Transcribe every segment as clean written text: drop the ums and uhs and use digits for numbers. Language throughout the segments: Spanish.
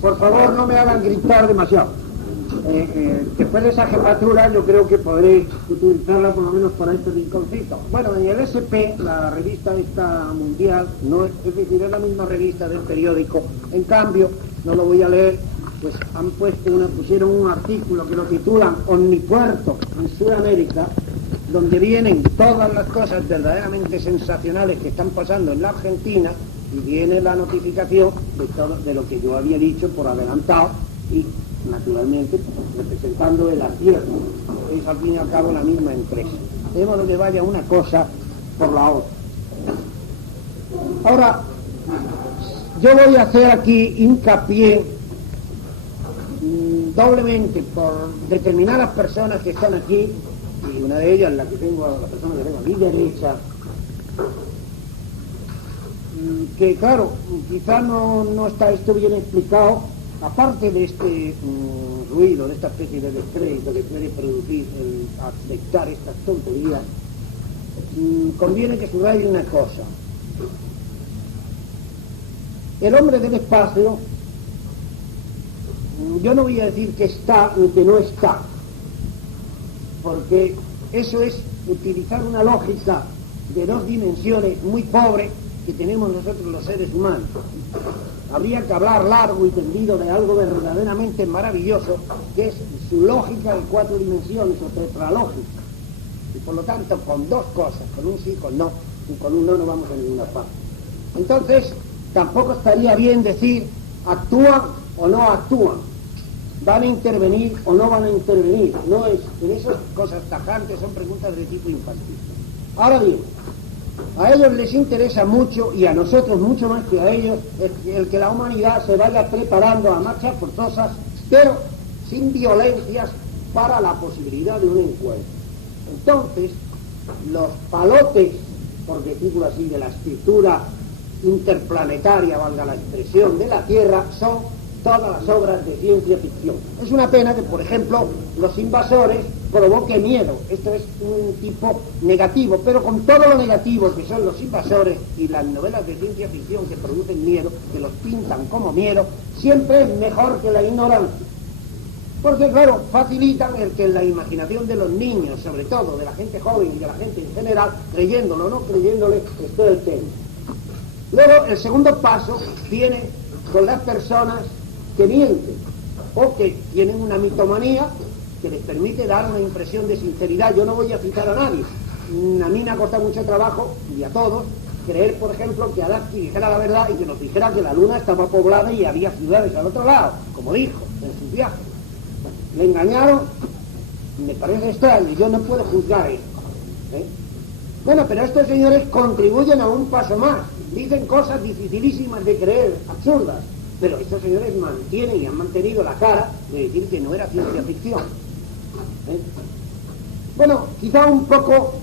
Por favor, no me hagan gritar demasiado. Después de esa jefatura yo creo que podré utilizarla por lo menos para este rinconcito. Bueno, en el SP, la revista esta mundial, no es decir, es la misma revista del periódico. En cambio, no lo voy a leer, pues pusieron un artículo que lo titulan Omnipuerto en Sudamérica, donde vienen todas las cosas verdaderamente sensacionales que están pasando en la Argentina, y viene la notificación de todo de lo que yo había dicho por adelantado y naturalmente representando el acierto. Es al fin y al cabo la misma empresa. De modo que vaya una cosa por la otra. Ahora, yo voy a hacer aquí hincapié doblemente por determinadas personas que están aquí, y una de ellas, la persona que tengo a mi derecha, que claro, quizá no está esto bien explicado, aparte de este ruido, de esta especie de descrédito que puede producir el aceptar estas tonterías, conviene que subraye una cosa. El hombre del espacio, yo no voy a decir que está ni que no está, porque eso es utilizar una lógica de dos dimensiones muy pobre que tenemos nosotros los seres humanos. Habría que hablar largo y tendido de algo verdaderamente maravilloso, que es su lógica de 4 dimensiones o tetralógica. Y por lo tanto, con dos cosas, con un sí, con no, y con un no vamos a ninguna parte. Entonces, tampoco estaría bien decir actúan o no actúan, van a intervenir o no van a intervenir. No es, en esas cosas tajantes son preguntas de tipo infantil. Ahora bien, a ellos les interesa mucho, y a nosotros mucho más que a ellos, el que la humanidad se vaya preparando a marchas forzosas, pero sin violencias, para la posibilidad de un encuentro. Entonces, los palotes, por decirlo así, de la escritura interplanetaria, valga la expresión, de la Tierra, son todas las obras de ciencia ficción. Es una pena que, por ejemplo, Los invasores provoque miedo. Esto es un tipo negativo, pero con todo lo negativo que son los invasores y las novelas de ciencia ficción que producen miedo, que los pintan como miedo, siempre es mejor que la ignorancia. Porque, claro, facilitan el que en la imaginación de los niños, sobre todo, de la gente joven y de la gente en general, creyéndolo o no creyéndole, esté el tema. Luego, el segundo paso viene con las personas que mienten o que tienen una mitomanía que les permite dar una impresión de sinceridad. Yo no voy a citar a nadie. A mí me ha costado mucho trabajo, y a todos, creer, por ejemplo, que Adamski dijera la verdad y que nos dijera que la Luna estaba poblada y había ciudades al otro lado, como dijo en sus viajes. Le engañaron, me parece extraño, y yo no puedo juzgar eso. Bueno, pero estos señores contribuyen a un paso más. Dicen cosas dificilísimas de creer, absurdas, pero estos señores mantienen y han mantenido la cara de decir que no era ciencia ficción. Bueno, quizá un poco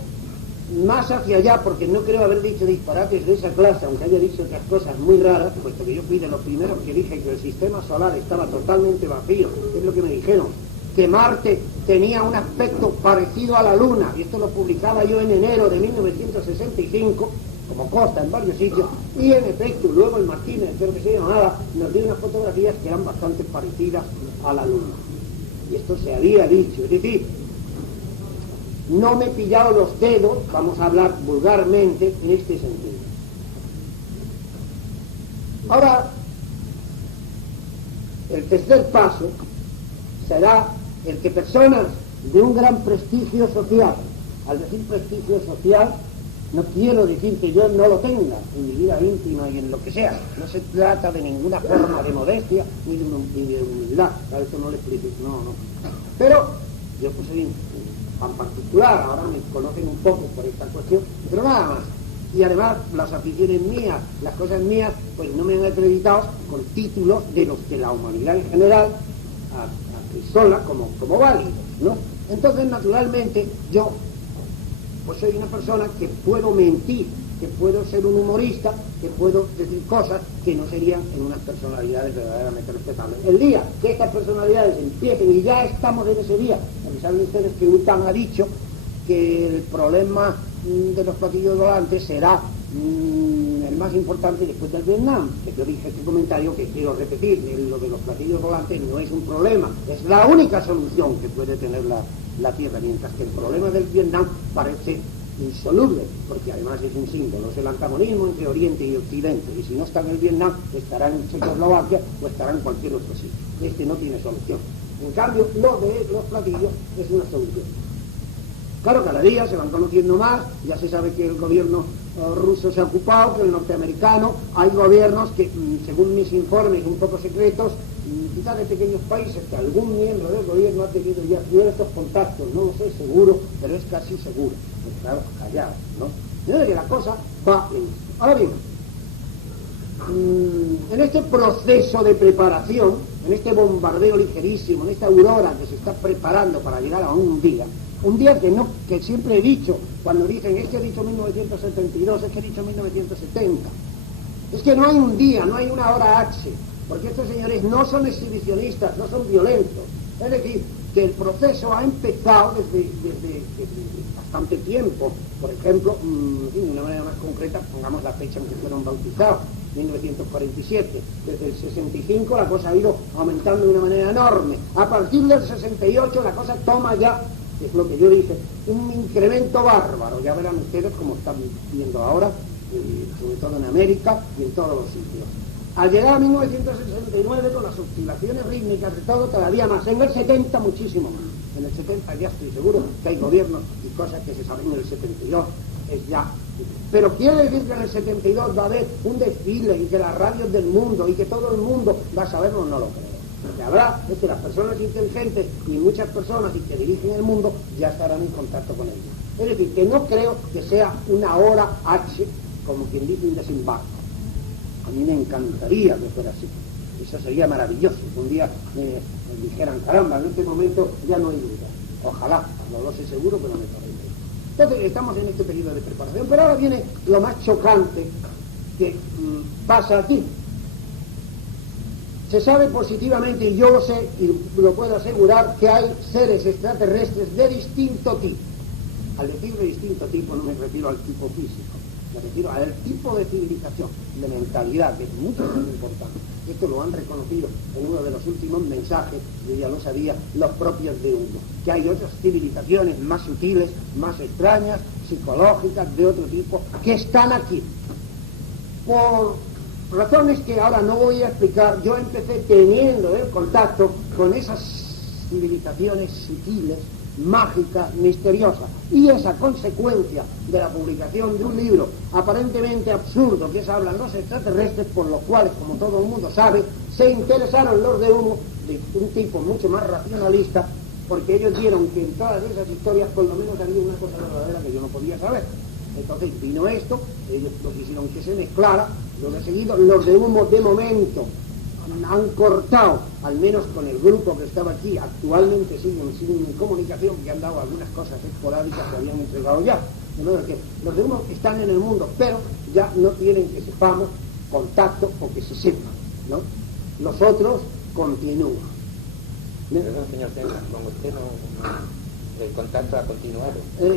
más hacia allá, porque no creo haber dicho disparates de esa clase, aunque haya dicho otras cosas muy raras, puesto que yo fui de los primeros que dije que el sistema solar estaba totalmente vacío. Es lo que me dijeron, que Marte tenía un aspecto parecido a la Luna, y esto lo publicaba yo en enero de 1965, como consta en varios sitios, y en efecto luego el Martínez, creo que se llamaba, nos dio unas fotografías que eran bastante parecidas a la Luna. Y esto se había dicho, es decir, no me he pillado los dedos, vamos a hablar vulgarmente en este sentido. Ahora, el tercer paso será el que personas de un gran prestigio social, al decir prestigio social, no quiero decir que yo no lo tenga en mi vida íntima y en lo que sea. No se trata de ninguna forma de modestia ni de humildad. A eso no le explico, no. Pero yo pues soy en particular, ahora me conocen un poco por esta cuestión, pero nada más. Y además las aficiones mías, las cosas mías, pues no me han acreditado con títulos de los que la humanidad en general acrisola como válidos, ¿no? Entonces, naturalmente, yo pues soy una persona que puedo mentir, que puedo ser un humorista, que puedo decir cosas que no serían en unas personalidades verdaderamente respetables. El día que estas personalidades empiecen, y ya estamos en ese día, porque saben ustedes que UTAN ha dicho que el problema de los platillos volantes será el más importante después del Vietnam, que yo dije este comentario que quiero repetir, lo de los platillos volantes no es un problema, es la única solución que puede tener la Tierra, mientras que el problema del Vietnam parece insoluble, porque además es un símbolo, es el antagonismo entre Oriente y Occidente, y si no está en el Vietnam, estará en Checoslovaquia o estará en cualquier otro sitio. Este no tiene solución. En cambio, lo de los platillos es una solución. Claro, cada día se van conociendo más, ya se sabe que el gobierno ruso se ha ocupado, que el norteamericano, hay gobiernos que, según mis informes un poco secretos, quizás de pequeños países, que algún miembro del gobierno ha tenido ya ciertos contactos, no lo sé seguro, pero es casi seguro, pues claro, callado, ¿no? De modo que la cosa va en esto. Ahora bien, en este proceso de preparación, en este bombardeo ligerísimo, en esta aurora que se está preparando para llegar a un día que siempre he dicho, cuando dicen, es que he dicho 1972, es que he dicho 1970, es que no hay un día, no hay una hora H, porque estos señores no son exhibicionistas, no son violentos, es decir, que el proceso ha empezado desde bastante tiempo. Por ejemplo, de una manera más concreta, pongamos la fecha en que fueron bautizados, 1947. Desde el 65 la cosa ha ido aumentando de una manera enorme. A partir del 68 la cosa toma ya, es lo que yo dije, un incremento bárbaro. Ya verán ustedes como están viendo ahora, sobre todo en América y en todos los sitios. Al llegar a 1969, con las oscilaciones rítmicas de todo, todavía más. En el 70, muchísimo más. En el 70 ya estoy seguro que hay gobiernos y cosas que se saben en el 72. Es ya. Pero quiere decir que en el 72 va a haber un desfile y que las radios del mundo y que todo el mundo va a saberlo, no lo creo. Lo que habrá es que las personas inteligentes y muchas personas que dirigen el mundo ya estarán en contacto con ellos. Es decir, que no creo que sea una hora H, como quien dice un desembarco. A mí me encantaría que fuera así. Eso sería maravilloso. Que un día me dijeran, caramba, en este momento ya no hay duda. Ojalá, no lo sé seguro, pero me parece. Entonces, estamos en este periodo de preparación. Pero ahora viene lo más chocante que pasa aquí. Se sabe positivamente, y yo lo sé, y lo puedo asegurar, que hay seres extraterrestres de distinto tipo. Al decir de distinto tipo no me refiero al tipo físico. Me refiero al tipo de civilización, de mentalidad, que es mucho más importante. Esto lo han reconocido en uno de los últimos mensajes, yo ya lo sabía, los propios de uno. Que hay otras civilizaciones más sutiles, más extrañas, psicológicas, de otro tipo, que están aquí. Por razones que ahora no voy a explicar, yo empecé teniendo el contacto con esas civilizaciones sutiles, mágica, misteriosa, y esa consecuencia de la publicación de un libro aparentemente absurdo que hablan los extraterrestres, por los cuales, como todo el mundo sabe, se interesaron los de Humo, de un tipo mucho más racionalista, porque ellos vieron que en todas esas historias por lo menos había una cosa verdadera que yo no podía saber. Entonces vino esto, ellos lo hicieron que se mezclara, lo he seguido, los de Humo de momento han cortado, al menos con el grupo que estaba aquí, actualmente siguen sin comunicación, que han dado algunas cosas esporádicas que habían entregado ya. De modo que los de Humo están en el mundo, pero ya no tienen que sepamos contacto o que se sepa, ¿no? Los otros continúan. Perdón, señor Tenga, con usted el contacto ha continuado.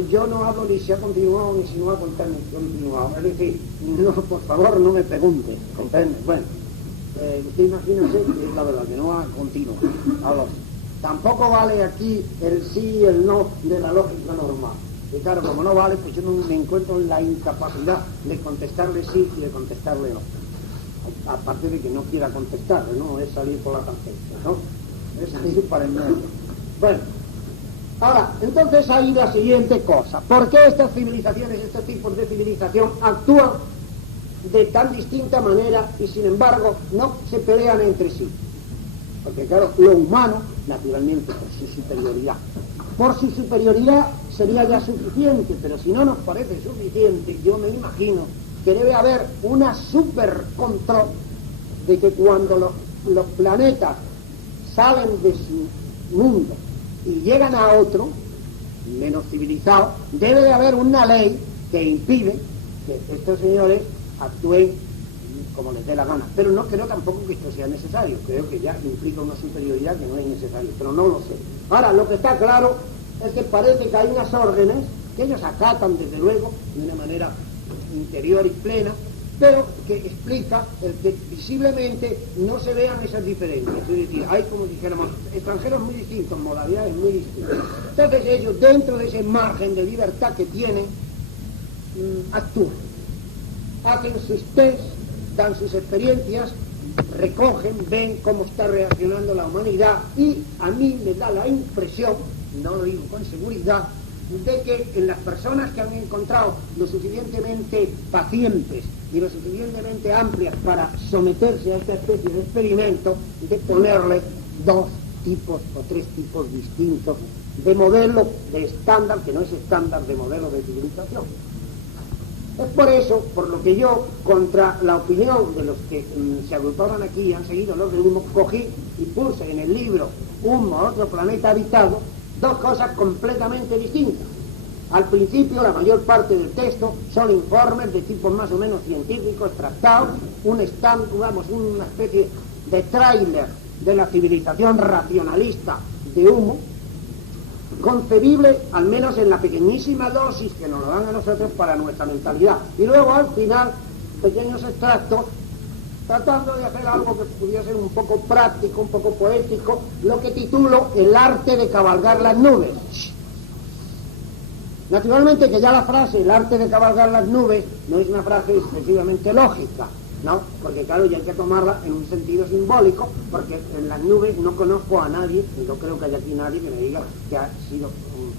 Yo no hablo ni si ha continuado ni si no ha continuado. Es decir, no, por favor no me pregunte, ¿comprende? Bueno. Usted imagínese que es la verdad, que no va continuo. Ahora, tampoco vale aquí el sí y el no de la lógica normal. Y claro, como no vale, pues yo no me encuentro en la incapacidad de contestarle sí y de contestarle no. Aparte de que no quiera contestarle, no es salir por la tangente, ¿no? Es salir para el medio. Bueno, ahora, entonces hay la siguiente cosa. ¿Por qué estas civilizaciones, estos tipos de civilización actúan de tan distinta manera y sin embargo no se pelean entre sí? Porque claro, lo humano, naturalmente, por su superioridad sería ya suficiente, pero si no nos parece suficiente, yo me imagino que debe haber una supercontrol de que cuando los planetas salen de su mundo y llegan a otro menos civilizado, debe de haber una ley que impide que estos señores actúen como les dé la gana, pero no creo tampoco que esto sea necesario. Creo que ya implica una superioridad que no es necesario, pero no lo sé. Ahora, lo que está claro es que parece que hay unas órdenes que ellos acatan desde luego de una manera interior y plena, pero que explica el que visiblemente no se vean esas diferencias. Es decir, hay, como dijéramos, extranjeros muy distintos, modalidades muy distintas. Entonces ellos, dentro de ese margen de libertad que tienen, actúan, hacen sus test, dan sus experiencias, recogen, ven cómo está reaccionando la humanidad, y a mí me da la impresión, no lo digo con seguridad, de que en las personas que han encontrado lo suficientemente pacientes y lo suficientemente amplias para someterse a esta especie de experimento, de ponerle 2 tipos o 3 tipos distintos de modelo de estándar, que no es estándar, de modelo de civilización. Es por eso, por lo que yo, contra la opinión de los que se agruparon aquí y han seguido los de Humo, cogí y puse en el libro Humo, otro planeta habitado, 2 cosas completamente distintas. Al principio, la mayor parte del texto son informes de tipo más o menos científico, extractados, una especie de tráiler de la civilización racionalista de Humo, concebible al menos en la pequeñísima dosis que nos lo dan a nosotros para nuestra mentalidad. Y luego, al final, pequeños extractos, tratando de hacer algo que pudiera ser un poco práctico, un poco poético, lo que titulo El arte de cabalgar las nubes. Naturalmente que ya la frase, el arte de cabalgar las nubes, no es una frase excesivamente lógica, ¿no? Porque claro, ya hay que tomarla en un sentido simbólico, porque en las nubes no conozco a nadie, y no creo que haya aquí nadie que me diga que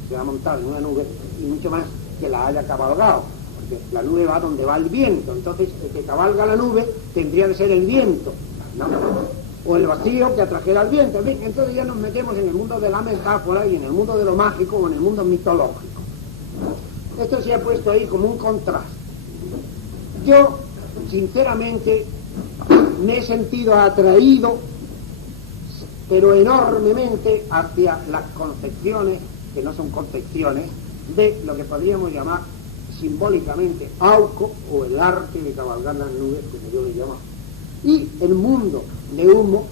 se ha montado en una nube, y mucho más que la haya cabalgado. La nube va donde va el viento, entonces el que cabalga la nube tendría que ser el viento, ¿no? O el vacío que atrajera al viento. Bien, entonces ya nos metemos en el mundo de la metáfora y en el mundo de lo mágico o en el mundo mitológico. Esto se ha puesto ahí como un contraste. Yo, sinceramente, me he sentido atraído, pero enormemente, hacia las concepciones, que no son concepciones, de lo que podríamos llamar simbólicamente Auco, o el arte de cabalgar las nubes, como yo le llamo. Y el mundo de Humo,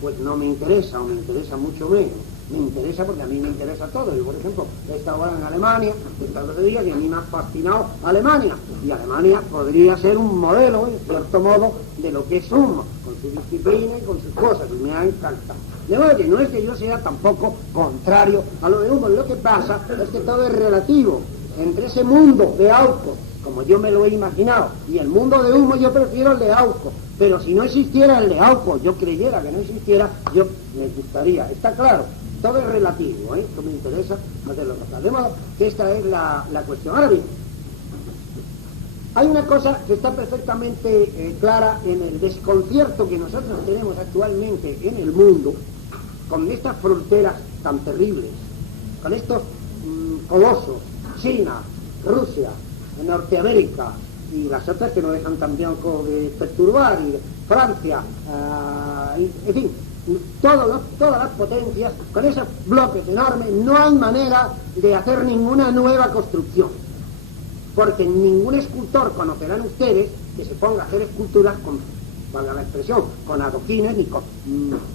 pues no me interesa, o me interesa mucho menos. Me interesa porque a mí me interesa todo. Yo, por ejemplo, he estado ahora en Alemania, esta otro día que a mí me ha fascinado Alemania, y Alemania podría ser un modelo, en cierto modo, de lo que es Humo, con su disciplina y con sus cosas, y me ha encantado. De modo que no es que yo sea tampoco contrario a lo de Humo, lo que pasa es que todo es relativo. Entre ese mundo de Auco, como yo me lo he imaginado, y el mundo de Humo, yo prefiero el de Auco. Pero si no existiera el de Auco, yo creyera que no existiera, yo me gustaría. Está claro, todo es relativo, ¿eh? Esto me interesa hacerlo pasar. De modo que esta es la cuestión. Ahora bien, hay una cosa que está perfectamente clara en el desconcierto que nosotros tenemos actualmente en el mundo, con estas fronteras tan terribles, con estos colosos, China, Rusia, Norteamérica y las otras que no dejan tampoco de perturbar, y Francia, en fin, todas las potencias, con esos bloques enormes, no hay manera de hacer ninguna nueva construcción, porque ningún escultor, conocerán ustedes, que se ponga a hacer esculturas con, valga la expresión, con adoquines ni con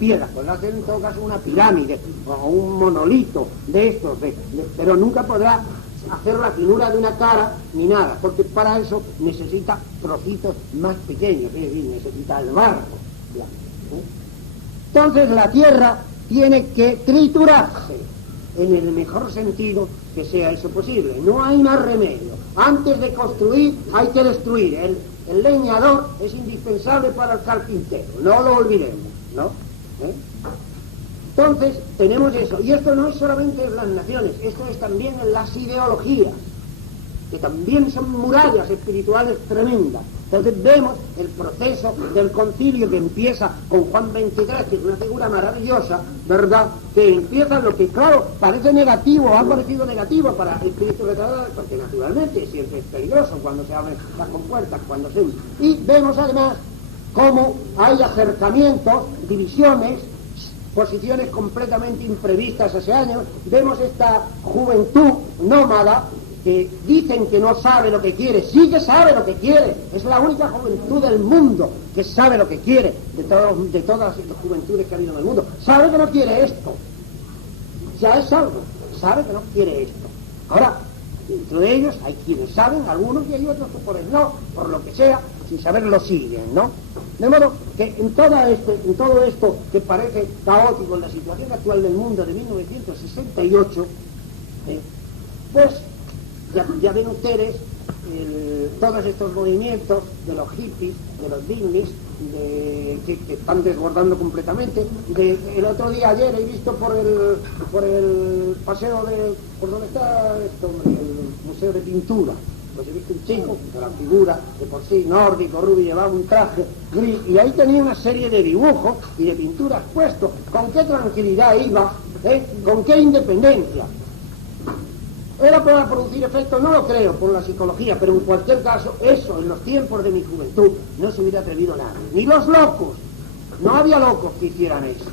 piedras, podrá hacer en todo caso una pirámide o un monolito de estos, pero nunca podrá hacer la finura de una cara ni nada, porque para eso necesita trocitos más pequeños, es decir, necesita el barro. Entonces la tierra tiene que triturarse en el mejor sentido que sea eso posible. No hay más remedio. Antes de construir hay que destruir. El leñador es indispensable para el carpintero, no lo olvidemos, ¿no? Entonces tenemos eso, y esto no es solamente en las naciones, esto es también en las ideologías, que también son murallas espirituales tremendas. Entonces vemos el proceso del concilio que empieza con Juan XXIII, que es una figura maravillosa, ¿verdad?, que empieza lo que, claro, parece negativo, ha parecido negativo para el espíritu retardado, porque naturalmente siempre es peligroso cuando se abren las compuertas, cuando se usa. Y vemos además cómo hay acercamientos, divisiones, posiciones completamente imprevistas hace años. Vemos esta juventud nómada que dicen que no sabe lo que quiere, sí que sabe lo que quiere, es la única juventud del mundo que sabe lo que quiere, de todas las juventudes que ha habido en el mundo. Sabe que no quiere esto, ya es algo, sabe que no quiere esto. Ahora, Dentro de ellos hay quienes saben, algunos, y hay otros que por el no, por lo que sea, sin saber lo siguen, ¿no? De modo que en todo esto que parece caótico en la situación actual del mundo de 1968, pues ya ven ustedes todos estos movimientos de los hippies, de los dignis, que están desbordando completamente. El otro día, ayer, he visto por el paseo por donde está esto, el Museo de Pintura, pues he visto un chico de la figura de por sí nórdico, rubio, llevaba un traje gris, y ahí tenía una serie de dibujos y de pinturas puestos. ¿Con qué tranquilidad iba? ¿Con qué independencia? ¿Era para producir efecto? No lo creo, por la psicología, pero en cualquier caso, eso en los tiempos de mi juventud no se hubiera atrevido nadie, ni los locos. No había locos que hicieran eso.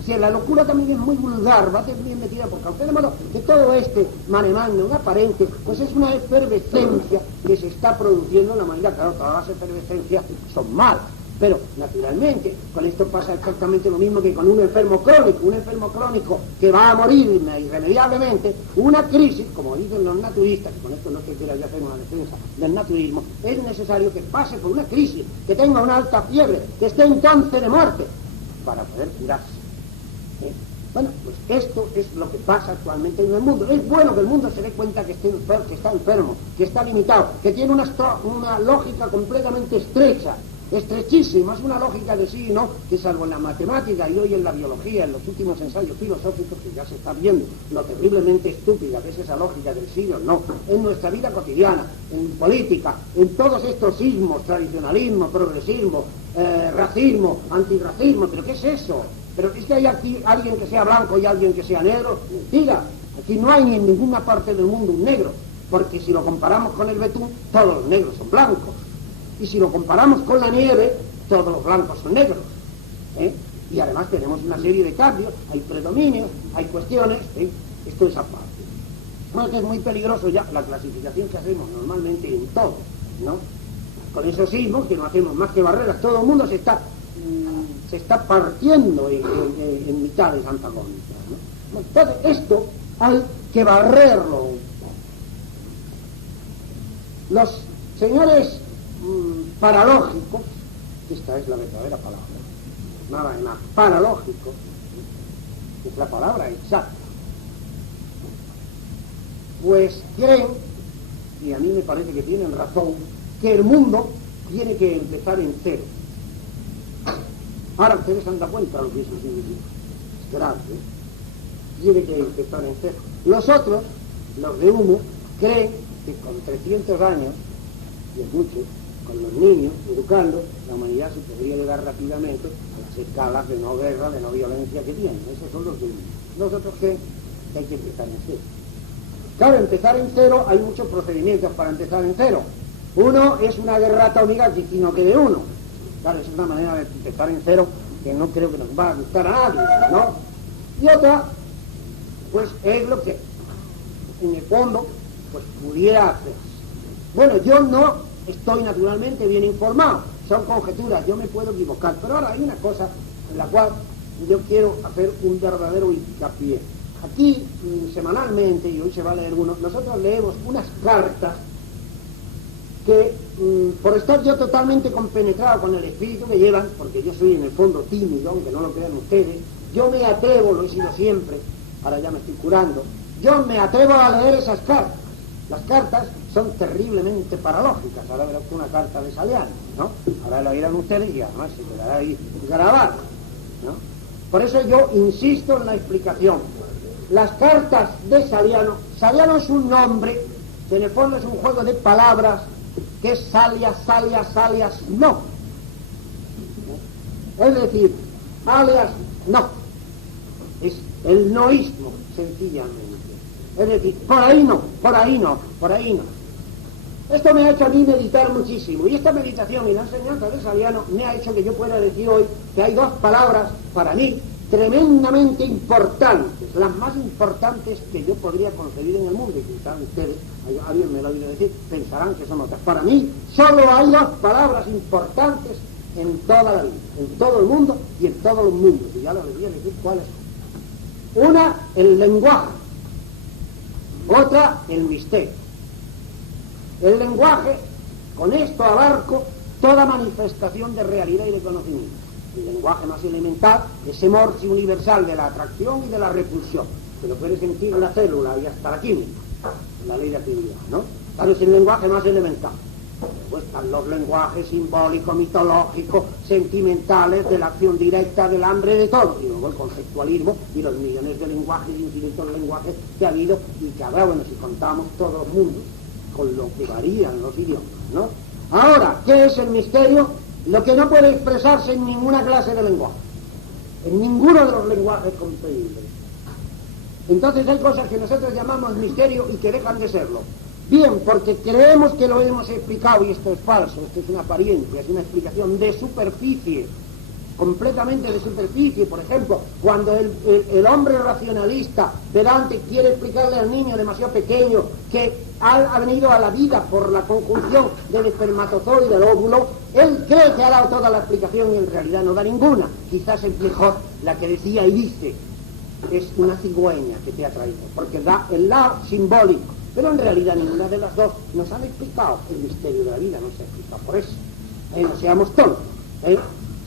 O sea, la locura también es muy vulgar, va a ser bien metida por causa. De modo que todo este un aparente, pues es una efervescencia que se está produciendo en la humanidad. Claro, todas las efervescencias son malas, pero naturalmente con esto pasa exactamente lo mismo que con un enfermo crónico que va a morir irremediablemente. Una crisis, como dicen los naturistas, que con esto no se quiera ya hacer una defensa del naturismo, es necesario que pase por una crisis, que tenga una alta fiebre, que esté en cáncer de muerte, para poder curarse. Bueno, pues esto es lo que pasa actualmente en el mundo. Es bueno que el mundo se dé cuenta que está enfermo, que está limitado, que tiene una lógica completamente estrecha, estrechísima, es una lógica de sí y no, que salvo en la matemática y hoy en la biología, en los últimos ensayos filosóficos, que ya se está viendo lo terriblemente estúpida que es esa lógica del sí o no, en nuestra vida cotidiana, en política, en todos estos ismos, tradicionalismo, progresismo, racismo, antirracismo. ¿Pero qué es eso? ¿Pero es que hay aquí alguien que sea blanco y alguien que sea negro? Mentira, aquí no hay ni en ninguna parte del mundo un negro, porque si lo comparamos con el betún, todos los negros son blancos. Y si lo comparamos con la nieve, todos los blancos son negros. Y además tenemos una serie de cambios, hay predominios, hay cuestiones, esto es aparte. Bueno, que es muy peligroso ya la clasificación que hacemos normalmente en todo, ¿no? Con esos sismos que no hacemos más que barreras, todo el mundo se está partiendo en mitades antagónicas, ¿no? Entonces esto hay que barrerlo un poco. Los señores paralógicos, esta es la verdadera palabra, nada de nada, paralógico, es la palabra exacta, pues creen, y a mí me parece que tienen razón, que el mundo tiene que empezar en cero. Ahora ustedes se han dado cuenta de lo que eso significa. Es grave, tiene que empezar en cero. Los otros, los de humo, creen que con 300 años, y es mucho, con los niños, educando, la humanidad se podría llegar rápidamente a las escalas de no guerra, de no violencia que tienen. Esos son los de humo. Los otros creen que hay que empezar en cero. Claro, empezar en cero, hay muchos procedimientos para empezar en cero. Uno es una guerra atómica, sino que de uno. Claro, es una manera de empezar en cero que no creo que nos va a gustar a nadie, ¿no? Y otra, pues es lo que, en el fondo, pues pudiera hacerse. Bueno, yo no estoy naturalmente bien informado, son conjeturas, yo me puedo equivocar, pero ahora hay una cosa en la cual yo quiero hacer un verdadero hincapié. Aquí, semanalmente, y hoy se va a leer uno, nosotros leemos unas cartas que, por estar yo totalmente compenetrado con el espíritu, me llevan, porque yo soy en el fondo tímido, aunque no lo crean ustedes, yo me atrevo, lo he sido siempre, ahora ya me estoy curando, yo me atrevo a leer esas cartas. Las cartas son terriblemente paradójicas. Ahora verás una carta de Saliano, ¿no? Ahora lo oirán ustedes y además se quedará ahí grabado, ¿no? Por eso yo insisto en la explicación. Las cartas de Saliano es un nombre que en el fondo es un juego de palabras que es salias, no. Es decir, alias, no. Es el noísmo, sencillamente. Es decir, por ahí no. Esto me ha hecho a mí meditar muchísimo, y esta meditación y la enseñanza de Saliano me ha hecho que yo pueda decir hoy que hay dos palabras para mí tremendamente importantes, las más importantes que yo podría concebir en el mundo, y quizás ustedes, alguien me lo ha oído decir, pensarán que son otras. Para mí solo hay dos palabras importantes en toda la vida, en todo el mundo y en todos los mundos, y ya les voy a decir cuáles son. Una, el lenguaje. Otra, el misterio. El lenguaje, con esto abarco toda manifestación de realidad y de conocimiento. El lenguaje más elemental, ese morse universal de la atracción y de la repulsión, que lo puede sentir la célula y hasta la química, la ley de actividad, ¿no? Tal es el lenguaje más elemental. Después están los lenguajes simbólicos, mitológicos, sentimentales, de la acción directa, del hambre, de todo. Y luego el conceptualismo y los millones de lenguajes, infinitos lenguajes que ha habido y que habrá, bueno, si contamos todos los mundos, con lo que varían los idiomas, ¿no? Ahora, ¿qué es el misterio? Lo que no puede expresarse en ninguna clase de lenguaje, en ninguno de los lenguajes comprensibles. Entonces hay cosas que nosotros llamamos misterio y que dejan de serlo. Bien, porque creemos que lo hemos explicado y esto es falso, esto es una apariencia, es una explicación de superficie, completamente de superficie. Por ejemplo, cuando el hombre racionalista, pedante, quiere explicarle al niño demasiado pequeño que ha venido a la vida por la conjunción del espermatozoide y del óvulo, él cree que ha dado toda la explicación y en realidad no da ninguna. Quizás es mejor la que decía y dice, es una cigüeña que te ha traído, porque da el lado simbólico. Pero en realidad ninguna de las dos nos han explicado el misterio de la vida, no se ha explicado por eso. No seamos tontos.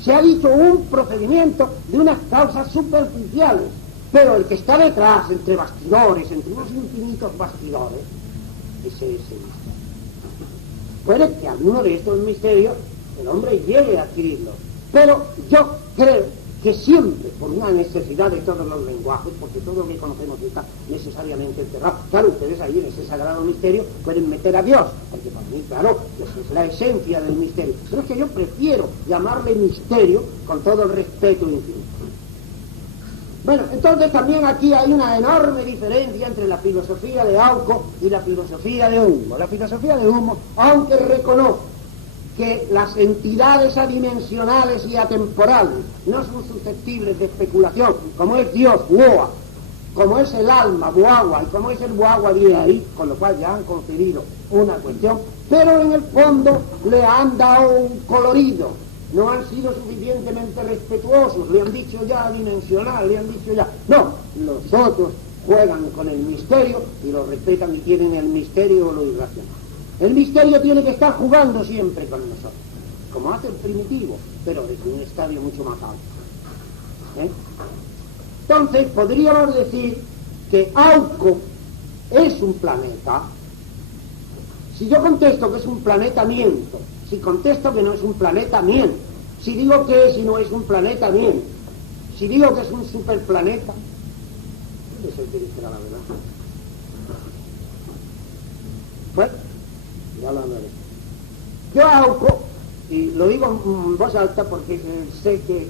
Se ha dicho un procedimiento de unas causas superficiales, pero el que está detrás, entre bastidores, entre unos infinitos bastidores, ese es el misterio. Puede que alguno de estos misterios el hombre llegue a adquirirlo, pero yo creo que siempre, por una necesidad de todos los lenguajes, porque todo lo que conocemos está necesariamente enterrado. Claro, ustedes ahí en ese sagrado misterio pueden meter a Dios, porque para mí, claro, esa es la esencia del misterio. Pero es que yo prefiero llamarle misterio con todo el respeto infinito. Bueno, entonces también aquí hay una enorme diferencia entre la filosofía de Auco y la filosofía de Humo. La filosofía de Humo, aunque reconoce que las entidades adimensionales y atemporales no son susceptibles de especulación, como es Dios, Woa, como es el alma, Boagua, y como es el Boagua de ahí, con lo cual ya han concedido una cuestión, pero en el fondo le han dado un colorido, no han sido suficientemente respetuosos, le han dicho ya dimensional, le han dicho ya... No, los otros juegan con el misterio y lo respetan y tienen el misterio o lo irracional. El misterio tiene que estar jugando siempre con nosotros, como hace el primitivo, pero desde un estadio mucho más alto. Entonces, podríamos decir que Auco es un planeta. Si yo contesto que es un planeta, miento. Si contesto que no es un planeta, miento. Si digo que es y no es un planeta, miento. Si digo que es un superplaneta, es el que dice la verdad. Bueno, ya lo hablaré. Yo Auco, y lo digo en voz alta porque sé que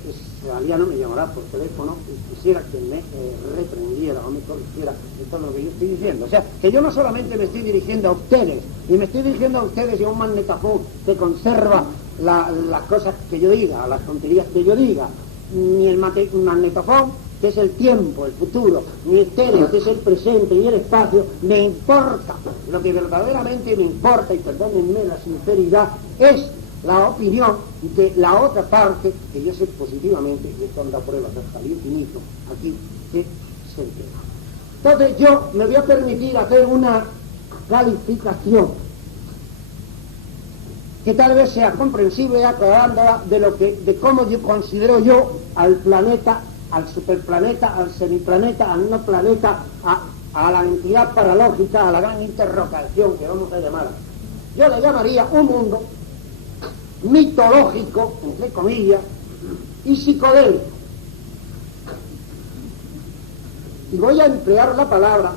Aliano me llamará por teléfono y quisiera que me reprendiera o me corrigiera de todo lo que yo estoy diciendo. O sea, que yo no solamente me estoy dirigiendo a ustedes, y me estoy dirigiendo a ustedes y a un magnetofón que conserva las cosas que yo diga, las tonterías que yo diga, ni el magnetofón, que es el tiempo, el futuro, ni el etéreo, que es el presente y el espacio, me importa. Lo que verdaderamente me importa, y perdónenme la sinceridad, es la opinión de la otra parte, que yo sé positivamente, y esto anda pruebas hasta el infinito, aquí, que se entera. Entonces yo me voy a permitir hacer una calificación que tal vez sea comprensible aclarándola de cómo yo considero yo al planeta, al superplaneta, al semiplaneta, al no planeta, a la entidad paralógica, a la gran interrogación que vamos a llamar. Yo le llamaría un mundo mitológico, entre comillas, y psicodélico. Y voy a emplear la palabra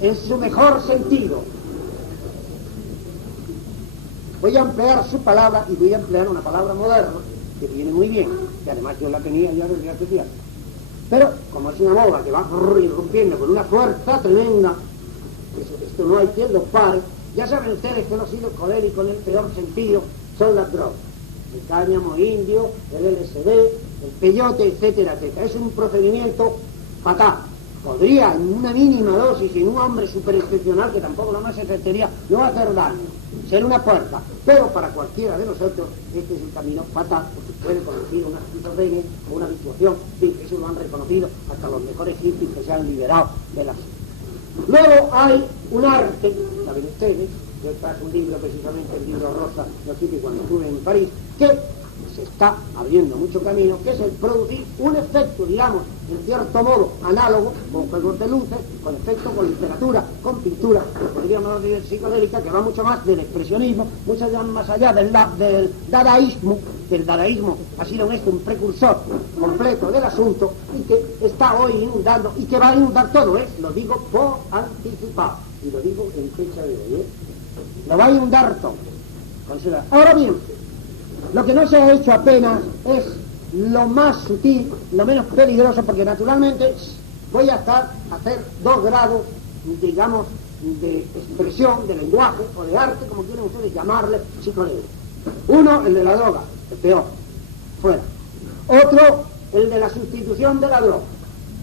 en su mejor sentido. Voy a emplear su palabra y voy a emplear una palabra moderna que viene muy bien, que además yo la tenía ya desde hace tiempo. Pero como es una moda que va irrumpiendo con una fuerza tremenda, esto no hay quien lo pare. Ya saben ustedes que los psicodélicos en el peor sentido son las drogas, el cáñamo indio, el LSD, el peyote, etcétera, etcétera. Es un procedimiento fatal. Podría, en una mínima dosis, en un hombre super excepcional, que tampoco no más ejercería, no hacer daño, ser una puerta. Pero para cualquiera de nosotros, este es el camino fatal, porque puede conducir una esquizofrenia o una situación, eso lo han reconocido hasta los mejores hippies que se han liberado de las... Luego hay un arte, la saben ustedes. Yo traje un libro, precisamente el libro rosa, lo cité cuando estuve en París, que se está abriendo mucho camino, que es el producir un efecto, digamos, en cierto modo, análogo, con juegos de luces, con efecto, con literatura, con pintura, que podríamos decir psicodélica, que va mucho más del expresionismo, mucho más allá del dadaísmo, que el dadaísmo ha sido un precursor completo del asunto y que está hoy inundando y que va a inundar todo, lo digo por anticipado, y lo digo en fecha de hoy, lo va a inundar todo. Ahora bien, lo que no se ha hecho apenas es lo más sutil, lo menos peligroso, porque naturalmente voy a hacer 2 grados, digamos, de expresión, de lenguaje o de arte, como quieren ustedes llamarle, psicodélico. Uno, el de la droga, el peor, fuera. Otro, el de la sustitución de la droga.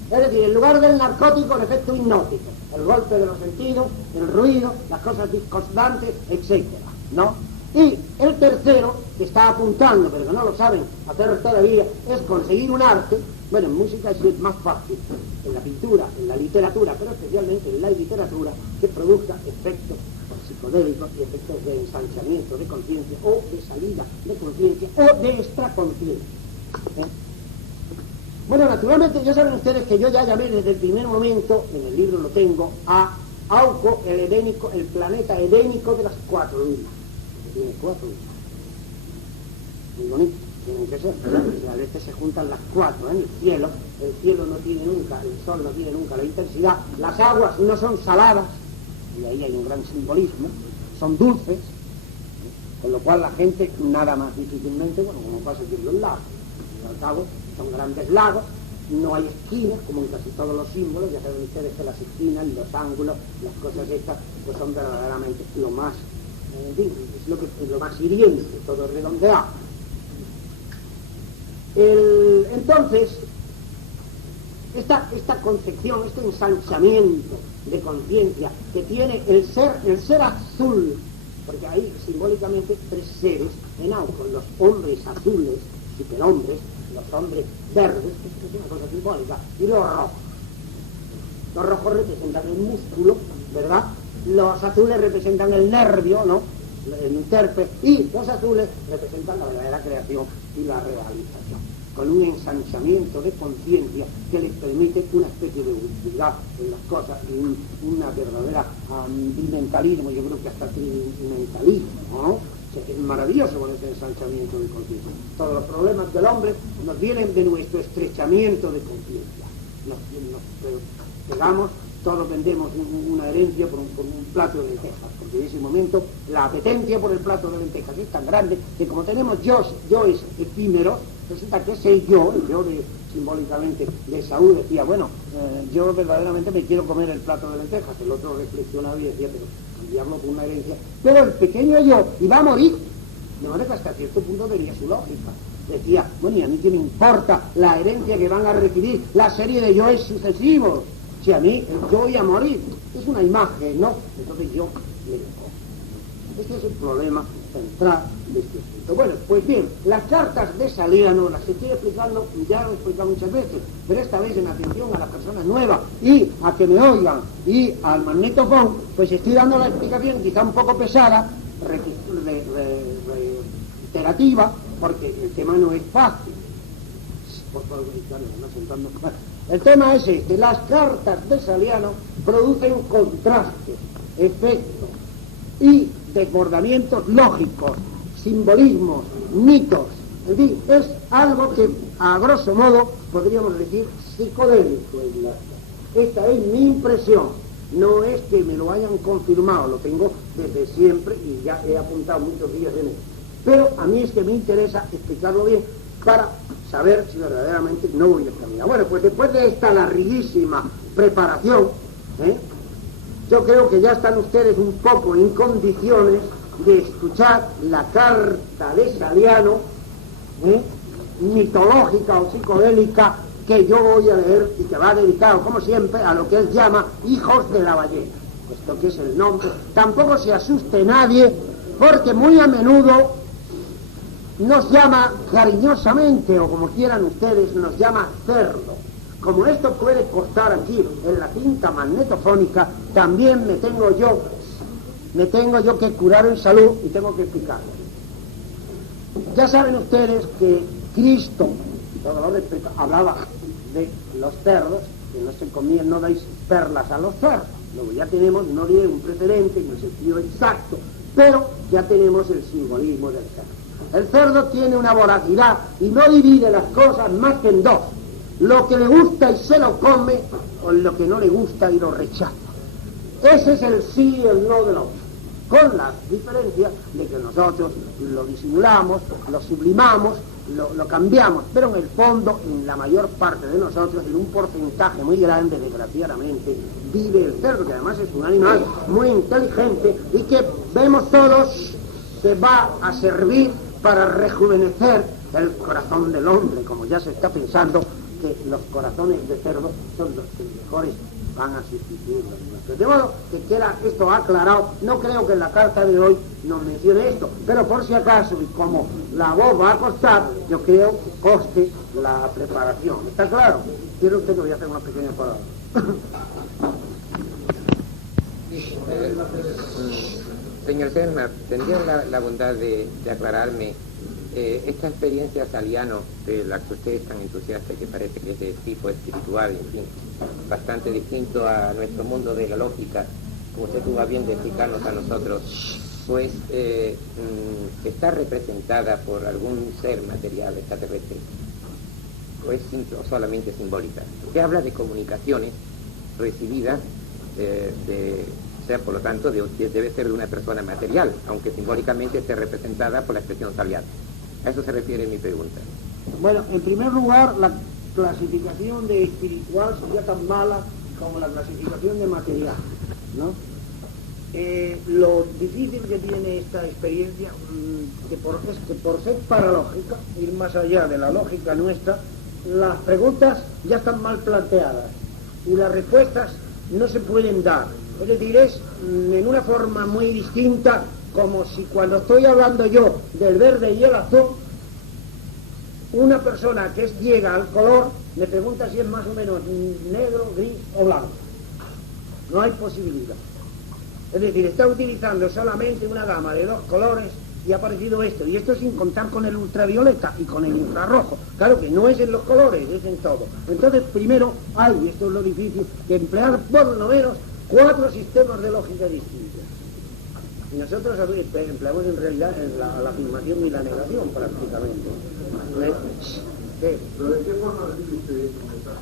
Es decir, en lugar del narcótico, el efecto hipnótico, el golpe de los sentidos, el ruido, las cosas discordantes, etcétera, ¿no? Y el tercero, que está apuntando, pero que no lo saben hacer todavía, es conseguir un arte. Bueno, en música es más fácil, en la pintura, en la literatura, pero especialmente en la literatura, que produzca efectos psicodélicos y efectos de ensanchamiento de conciencia, o de salida de conciencia, o de extraconciencia. Bueno, naturalmente, ya saben ustedes que yo ya llamé desde el primer momento, en el libro lo tengo, a Auco, el planeta edénico de las 4 lunas. Tiene 4 lunas. Muy bonito, tienen que ser, ¿verdad? A veces se juntan las 4 en el cielo no tiene nunca, el sol no tiene nunca la intensidad, las aguas no son saladas, y ahí hay un gran simbolismo, son dulces, con lo cual la gente nada más difícilmente, bueno, como pasa aquí en los lagos, al cabo son grandes lagos, no hay esquinas, como en casi todos los símbolos, ya saben ustedes que las esquinas, los ángulos, las cosas estas, pues son verdaderamente lo más, es lo más hiriente, todo redondeado. Entonces, esta concepción, este ensanchamiento de conciencia que tiene el ser azul, porque hay simbólicamente 3 seres en Auco, los hombres azules, superhombres, los hombres verdes, que es una cosa simbólica, y los rojos. Los rojos representan el músculo, ¿verdad? Los azules representan el nervio, ¿no? El interpe, y los azules representan la verdadera creación y la realización, con un ensanchamiento de conciencia que les permite una especie de utilidad en las cosas y una verdadera bimentalismo, yo creo que hasta trimentalismo, ¿no? Es maravilloso con ese ensanchamiento de conciencia. Todos los problemas del hombre nos vienen de nuestro estrechamiento de conciencia. Nos pegamos, todos vendemos una herencia por un plato de lentejas, porque en ese momento la apetencia por el plato de lentejas es tan grande que como tenemos yo es efímero, resulta que ese yo, el yo simbólicamente de Saúl decía, bueno, yo verdaderamente me quiero comer el plato de lentejas, el otro reflexionaba y decía, pero cambiarlo por una herencia, pero el pequeño yo iba a morir, de manera que hasta cierto punto tenía su lógica. Decía, bueno, y a mí qué me importa la herencia que van a recibir la serie de yoes sucesivos, si a mí yo voy a morir, es una imagen, ¿no? Entonces yo le cojo. Este es el problema central de este asunto. Bueno, pues bien, las cartas de Saliano las estoy explicando, ya lo he explicado muchas veces, pero esta vez en atención a las personas nuevas y a que me oigan y al magnetofón, pues estoy dando la explicación quizá un poco pesada, reiterativa, porque el tema no es fácil. El tema es este: las cartas de Saliano producen contrastes, efectos y desbordamientos lógicos, simbolismos, mitos, en fin, es algo que a grosso modo podríamos decir psicodélico. Esta es mi impresión, no es que me lo hayan confirmado, lo tengo desde siempre y ya he apuntado muchos días en él, pero a mí es que me interesa explicarlo bien para saber si verdaderamente no voy a caminar. Bueno, pues después de esta larguísima preparación, yo creo que ya están ustedes un poco en condiciones de escuchar la carta de Saliano, mitológica o psicodélica, que yo voy a leer y que va dedicado, como siempre, a lo que él llama Hijos de la Ballena, puesto que es el nombre. Tampoco se asuste nadie, porque muy a menudo nos llama cariñosamente, o como quieran ustedes, nos llama cerdo. Como esto puede costar aquí en la cinta magnetofónica, también me tengo yo me tengo yo que curar en salud y tengo que explicarlo. Ya saben ustedes que Cristo, todo lo respeto, hablaba de los cerdos, que no se comían, no dais perlas a los cerdos. Luego ya tenemos, no diré un precedente en el sentido exacto, pero ya tenemos el simbolismo del cerdo. El cerdo tiene una voracidad y no divide las cosas más que en dos: lo que le gusta y se lo come, o lo que no le gusta y lo rechaza. Ese es el sí y el no del otro, con la diferencia de que nosotros lo disimulamos, lo sublimamos, lo cambiamos, pero en el fondo, en la mayor parte de nosotros, en un porcentaje muy grande, desgraciadamente, vive el cerdo, que además es un animal muy inteligente y que vemos todos que va a servir para rejuvenecer el corazón del hombre, como ya se está pensando que los corazones de cerdo son los que mejores van a sustituir los nuestros. De modo que queda esto aclarado. No creo que en la carta de hoy nos mencione esto, pero por si acaso, y como la voz va a costar, yo creo que coste la preparación. ¿Está claro? Quiero usted que voy a hacer una pequeña palabra. Señor Selma, ¿tendría la bondad de aclararme esta experiencia saliano de la que usted es tan entusiasta, que parece que es de tipo espiritual, en fin, bastante distinto a nuestro mundo de la lógica, como usted tuvo a bien de explicarnos a nosotros, pues está representada por algún ser material extraterrestre, o es o solamente simbólica? Usted habla de comunicaciones recibidas o sea, por lo tanto, debe ser de una persona material, aunque simbólicamente esté representada por la expresión saliana. A eso se refiere mi pregunta. Bueno, en primer lugar, la clasificación de espiritual sería tan mala como la clasificación de material, ¿no? Lo difícil que tiene esta experiencia es que por ser paralógica, ir más allá de la lógica nuestra, las preguntas ya están mal planteadas y las respuestas no se pueden dar. Es decir, es en una forma muy distinta, como si cuando estoy hablando yo del verde y el azul, una persona que es ciega al color me pregunta si es más o menos negro, gris o blanco. No hay posibilidad. Es decir, está utilizando solamente una gama de dos colores y ha aparecido esto, y esto sin contar con el ultravioleta y con el infrarrojo. Claro que no es en los colores, es en todo. Entonces, primero hay, y esto es lo difícil, que emplear por lo menos 4 sistemas de lógica distintos. Y nosotros empleamos en realidad la afirmación y la negación prácticamente. ¿Qué? ¿Pero de qué forma recibe usted ese mensaje?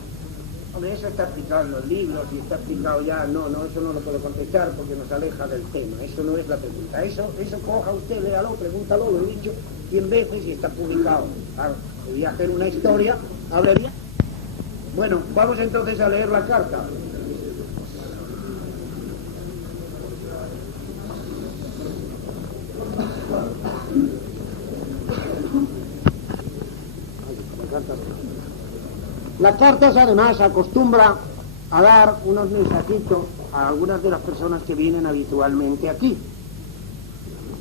Hombre, eso está explicado en los libros y está explicado ya. No, eso no lo puedo contestar porque nos aleja del tema. Eso no es la pregunta. Eso coja usted, léalo, pregúntalo, lo he dicho 100 veces y está publicado. Claro, voy a hacer una historia, hablaría. Bueno, vamos entonces a leer la carta. Las cartas además acostumbra a dar unos mensajitos a algunas de las personas que vienen habitualmente aquí.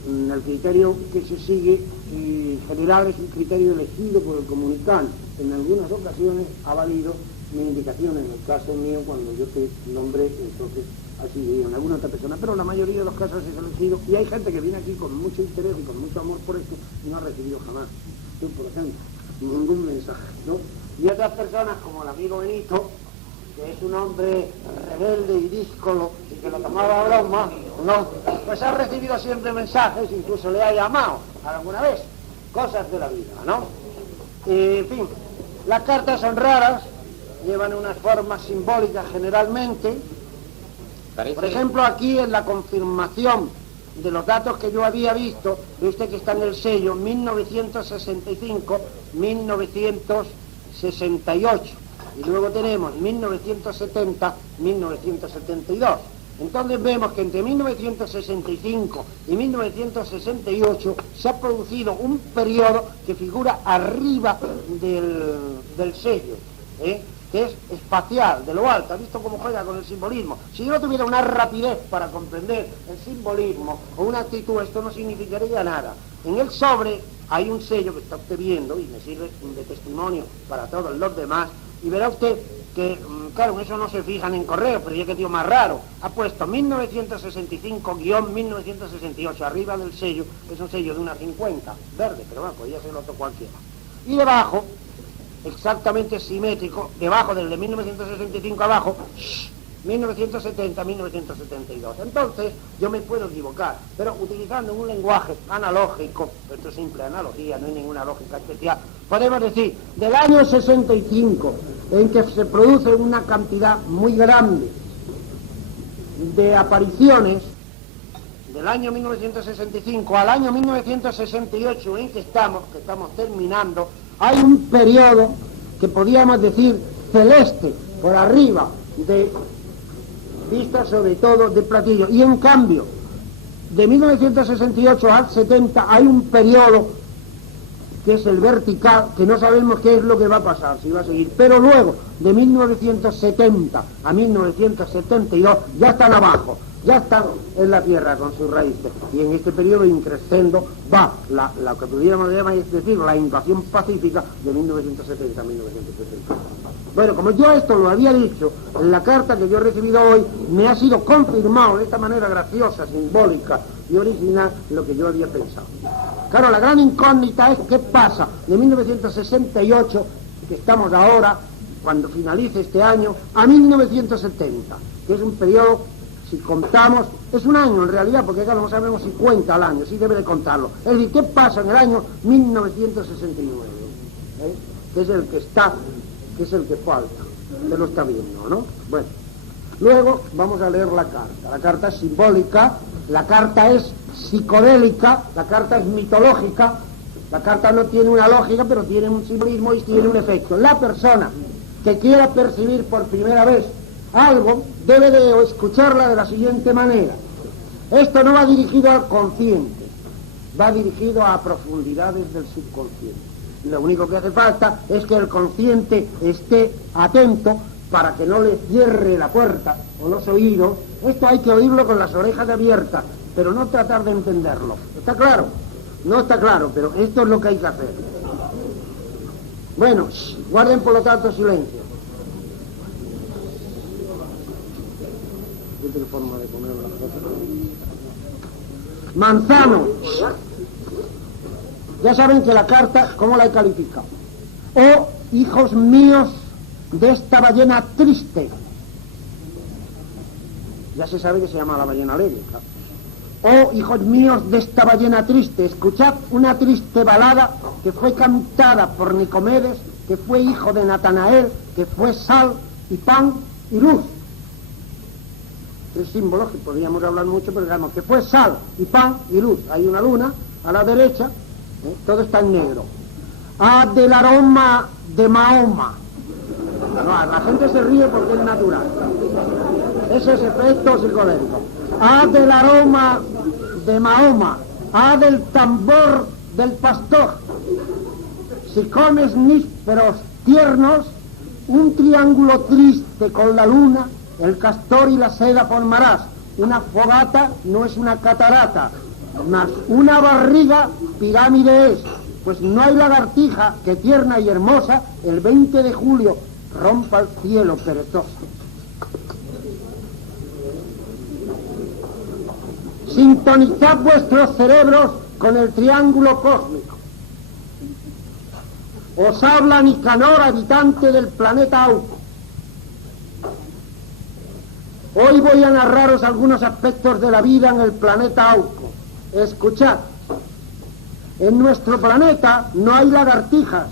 El criterio que se sigue en general es un criterio elegido por el comunicante. En algunas ocasiones ha valido mi indicación, en el caso mío, cuando yo te nombré, entonces ha sido en alguna otra persona, pero la mayoría de los casos es elegido, y hay gente que viene aquí con mucho interés y con mucho amor por esto y no ha recibido jamás, tú por ejemplo, ningún mensaje, ¿no? Y otras personas, como el amigo Benito, que es un hombre rebelde y díscolo y que lo tomaba a broma, ¿no? Pues ha recibido siempre mensajes, incluso le ha llamado alguna vez, cosas de la vida, ¿no? En fin, las cartas son raras, llevan unas formas simbólicas generalmente. Por ejemplo, aquí en la confirmación de los datos que yo había visto, ve usted que está en el sello 1965, 1968, y luego tenemos 1970, 1972. Entonces vemos que entre 1965 y 1968 se ha producido un periodo que figura arriba del sello, que es espacial, de lo alto. ¿Ha visto cómo juega con el simbolismo? Si yo no tuviera una rapidez para comprender el simbolismo o una actitud, esto no significaría nada. En el sobre hay un sello que está usted viendo y me sirve de testimonio para todos los demás, y verá usted que Claro, en eso no se fijan en correo, pero ya que tío más raro. Ha puesto 1965-1968 arriba del sello, es un sello de una 50, verde, pero bueno, podría ser otro cualquiera. Y debajo, exactamente simétrico, debajo del de 1965 abajo, 1970-1972. Entonces, yo me puedo equivocar, pero utilizando un lenguaje analógico, esto es simple analogía, no hay ninguna lógica especial, podemos decir, del año 65, en que se produce una cantidad muy grande de apariciones, del año 1965 al año 1968 en que estamos terminando, hay un periodo que podríamos decir celeste, por arriba de vista sobre todo de platillo, y en cambio de 1968 al 70 hay un periodo que es el vertical, que no sabemos qué es lo que va a pasar, si va a seguir, pero luego de 1970 a 1972 ya están abajo, ya están en la tierra con sus raíces, y en este periodo increscendo va la que pudiéramos llamar, es decir, la invasión pacífica de 1970 a 1970. Bueno, como yo esto lo había dicho, en la carta que yo he recibido hoy, me ha sido confirmado de esta manera graciosa, simbólica y original lo que yo había pensado. Claro, la gran incógnita es qué pasa de 1968, que estamos ahora, cuando finalice este año, a 1970, que es un periodo, si contamos, es un año en realidad, porque claro, no sabemos si cuenta al año, sí debe de contarlo. Es decir, ¿qué pasa en el año 1969? Que es el que está, que es el que falta, usted lo está viendo, ¿no? Bueno, luego vamos a leer la carta. La carta es simbólica, la carta es psicodélica, la carta es mitológica, la carta no tiene una lógica, pero tiene un simbolismo y tiene un efecto. La persona que quiera percibir por primera vez algo debe de escucharla de la siguiente manera. Esto no va dirigido al consciente, va dirigido a profundidades del subconsciente. Lo único que hace falta es que el consciente esté atento para que no le cierre la puerta o los oídos. Esto hay que oírlo con las orejas abiertas, pero no tratar de entenderlo. ¿Está claro? No está claro, pero esto es lo que hay que hacer. Bueno, guarden por lo tanto silencio. ¿Qué forma de poner las cosas? Manzano. Ya saben que la carta, ¿cómo la he calificado? Oh, hijos míos de esta ballena triste. Ya se sabe que se llama la ballena alegre, claro. Oh, hijos míos de esta ballena triste, escuchad una triste balada que fue cantada por Nicomedes, que fue hijo de Natanael, que fue sal y pan y luz. Es símbolo que podríamos hablar mucho, pero digamos que fue sal y pan y luz. Hay una luna a la derecha, todo está en negro. Del aroma de Mahoma. No, la gente se ríe porque es natural. Ese es efecto psicodélico. Del aroma de Mahoma. Del tambor del pastor. Si comes nísperos tiernos, un triángulo triste con la luna, el castor y la seda formarás. Una fogata no es una catarata, mas una barriga pirámide es, pues no hay lagartija que tierna y hermosa el 20 de julio rompa el cielo perezoso. Sintonizad vuestros cerebros con el triángulo cósmico. Os habla Nicanor, habitante del planeta Auco. Hoy voy a narraros algunos aspectos de la vida en el planeta Auco. Escuchad. En nuestro planeta no hay lagartijas,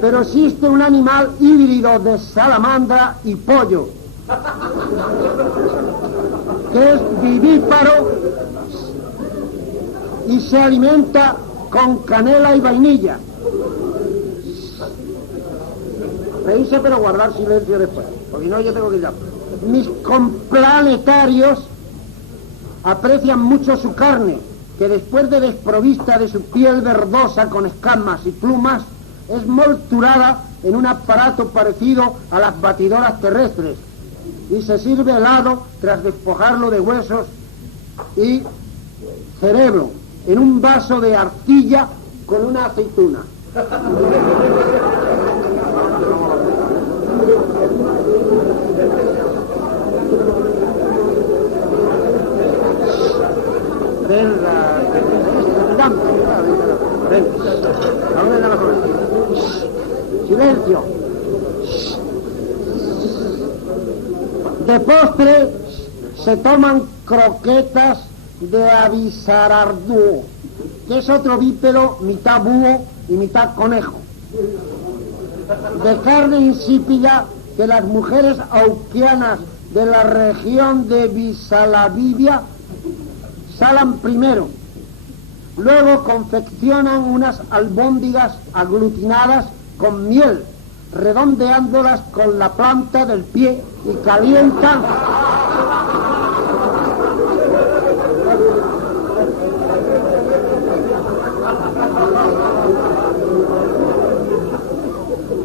pero existe un animal híbrido de salamandra y pollo, que es vivíparo y se alimenta con canela y vainilla. Reírse pero guardar silencio después, porque no yo tengo que ir. Mis complanetarios aprecian mucho su carne, que después de desprovista de su piel verdosa con escamas y plumas, es molturada en un aparato parecido a las batidoras terrestres y se sirve helado tras despojarlo de huesos y cerebro en un vaso de arcilla con una aceituna. Silencio. De postre se toman croquetas de avisarardúo, que es otro bípedo, mitad búho y mitad conejo. De carne insípida que las mujeres auquianas de la región de Visalavivia salan primero. Luego confeccionan unas albóndigas aglutinadas con miel, redondeándolas con la planta del pie y calientan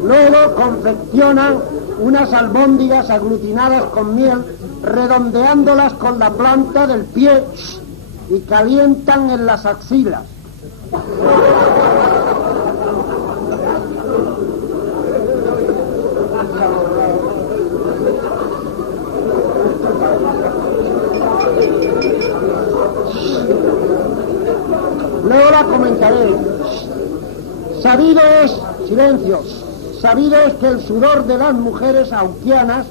luego confeccionan unas albóndigas aglutinadas con miel, redondeándolas con la planta del pie y calientan en las axilas. Luego la comentaré. Sabido es, silencio, sabido es que el sudor de las mujeres auquianas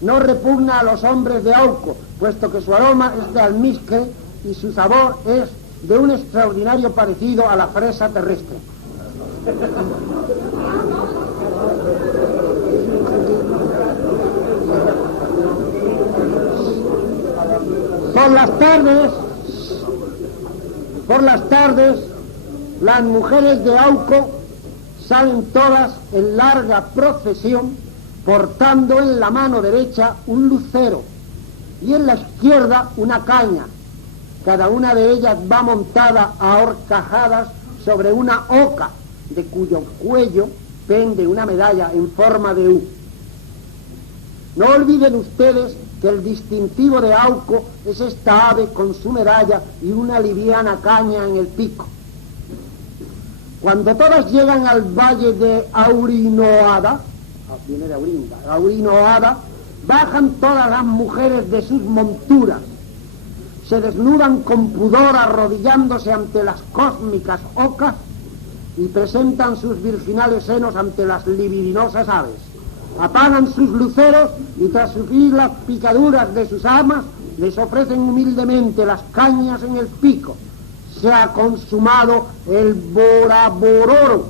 no repugna a los hombres de Auco, puesto que su aroma es de almizcle y su sabor es de un extraordinario parecido a la fresa terrestre. Por las tardes, las mujeres de Auco salen todas en larga procesión, portando en la mano derecha un lucero y en la izquierda una caña. Cada una de ellas va montada a horcajadas sobre una oca, de cuyo cuello pende una medalla en forma de U. No olviden ustedes que el distintivo de Auco es esta ave con su medalla y una liviana caña en el pico. Cuando todas llegan al valle de Aurinoada, viene de Aurinda, Aurinoada, bajan todas las mujeres de sus monturas, se desnudan con pudor arrodillándose ante las cósmicas ocas y presentan sus virginales senos ante las libidinosas aves. Apagan sus luceros y tras sufrir las picaduras de sus amas les ofrecen humildemente las cañas en el pico. Se ha consumado el Bora Bororo.